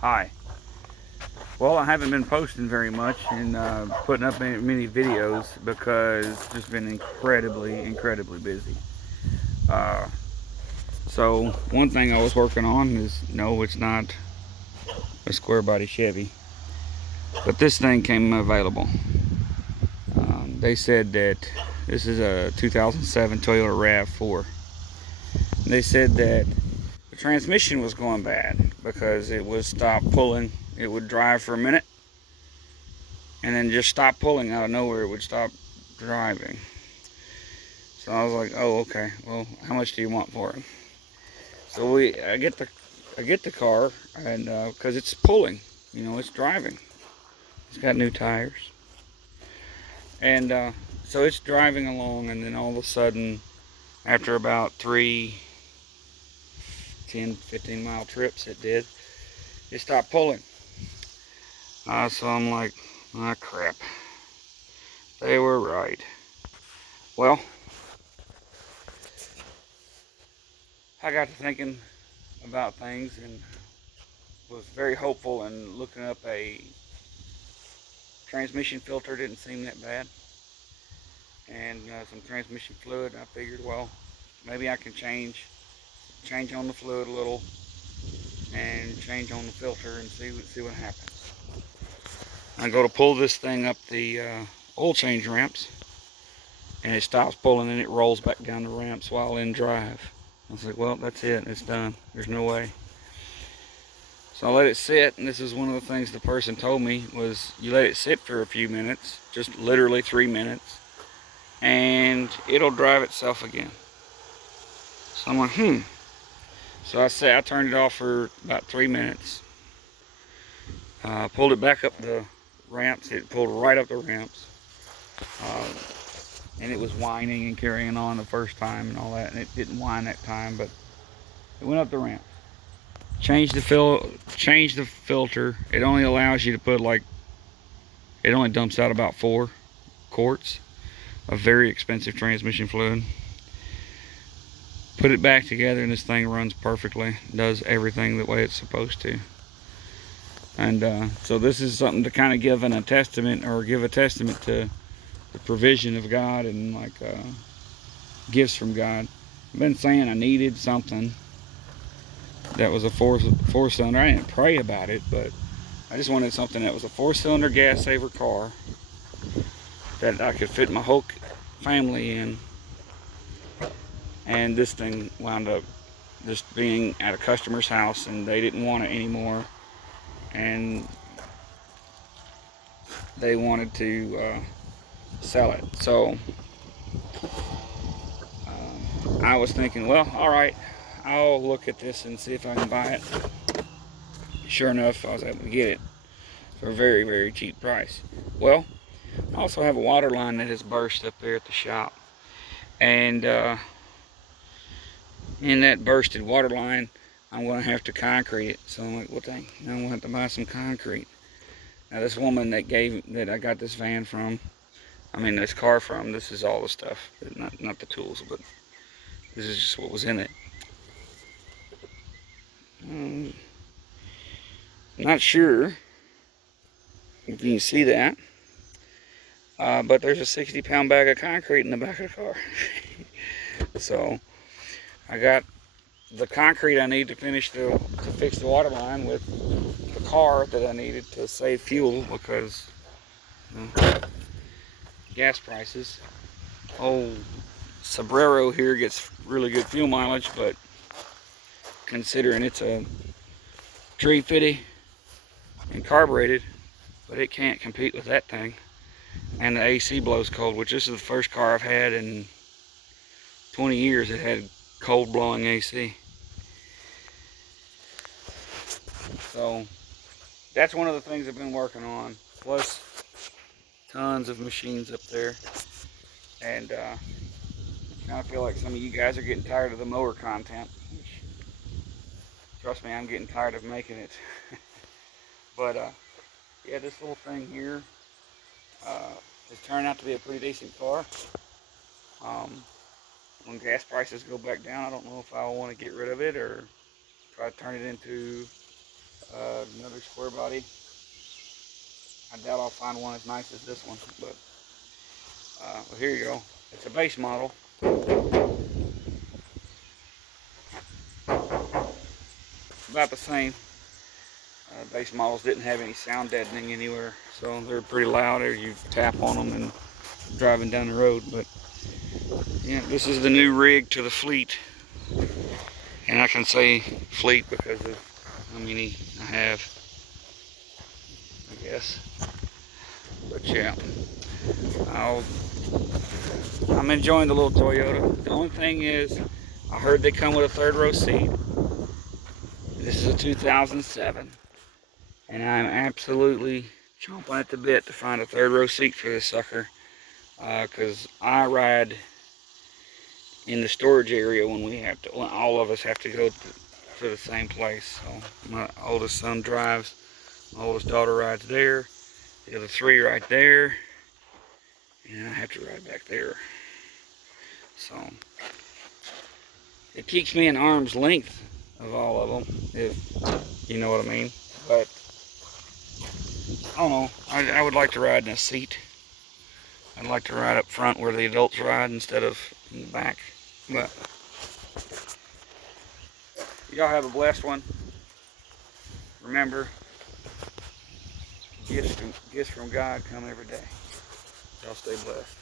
Hi. Well, I haven't been posting very much and putting up many videos because just been incredibly busy. Uh, so one thing I was working on is no, it's not a square body Chevy, but this thing came available. They said that this is a 2007 Toyota RAV4. They said that the transmission was going bad because it would stop pulling. It would drive for a minute and then just stop pulling out of nowhere. It would stop driving. So I was like, oh, okay. Well, how much do you want for it? So I get the car, and because it's pulling, it's driving. It's got new tires, and so it's driving along, and then all of a sudden, after about 10, 15 mile trips, it stopped pulling. So I'm like, ah, crap. They were right. Well, I got to thinking about things and was very hopeful, and looking up a transmission filter didn't seem that bad, and some transmission fluid. I figured, well, maybe I can change on the fluid a little and change on the filter and see what happens. I go to pull this thing up the oil change ramps, and it stops pulling and it rolls back down the ramps while in drive. I was like, well, that's it, it's done, there's no way. So I let it sit, and this is one of the things the person told me was you let it sit for a few minutes, just literally 3 minutes, and it'll drive itself again. So I'm like, So I turned it off for about 3 minutes, pulled it back up the ramps. It pulled right up the ramps, uh, and it was whining and carrying on the first time and all that, and it didn't whine that time, but it went up the ramps. Change the filter. It only allows you to put it only dumps out about 4 quarts of very expensive transmission fluid. Put it back together, and this thing runs perfectly. Does everything the way it's supposed to. And so this is something to kind of give a testament to the provision of God, and gifts from God. I've been saying I needed something that was a four cylinder. I didn't pray about it, but I just wanted something that was a 4-cylinder gas saver car that I could fit my whole family in. And this thing wound up just being at a customer's house, and they didn't want it anymore, and they wanted to sell it. So I was thinking, well, all right, I'll look at this and see if I can buy it. Sure enough, I was able to get it for a very cheap price. Well, I also have a water line that has burst up there at the shop, and in that bursted water line, I'm going to have to concrete it. So I'm like, well, dang, I'm going to have to buy some concrete. Now, this woman that I got this van from, this car from, this is all the stuff, not the tools, but this is just what was in it. Not sure if you can see that, but there's a 60-pound bag of concrete in the back of the car. So I got the concrete I need to fix the water line with the car that I needed to save fuel, because gas prices. Oh, Sombrero here gets really good fuel mileage, but considering it's a 350 and carbureted, but it can't compete with that thing. And the AC blows cold, which this is the first car I've had in 20 years that had cold blowing AC. So that's one of the things I've been working on, plus tons of machines up there. And I kind of feel like some of you guys are getting tired of the mower content, which, trust me, I'm getting tired of making it. But yeah, this little thing here has turned out to be a pretty decent car. When gas prices go back down, I don't know if I want to get rid of it or try to turn it into another color body. I doubt I'll find one as nice as this one, but well, here you go. It's a base model. About the same. Base models didn't have any sound deadening anywhere, so they're pretty loud as you tap on them and driving down the road. But yeah, this is the new rig to the fleet, and I can say fleet because of how many I have, I guess. But yeah, I'm enjoying the little Toyota. The only thing is, I heard they come with a third row seat. This is a 2007, and I'm absolutely chomping at the bit to find a third row seat for this sucker, because I ride in the storage area when all of us have to go to the same place. So my oldest son drives, my oldest daughter rides there, the other three right there, and I have to ride back there. So it keeps me an arm's length of all of them, if you know what I mean. But I don't know, I would like to ride in a seat. I'd like to ride up front where the adults ride instead of in the back. But y'all have a blessed one. Remember, gifts from God come every day. Y'all stay blessed.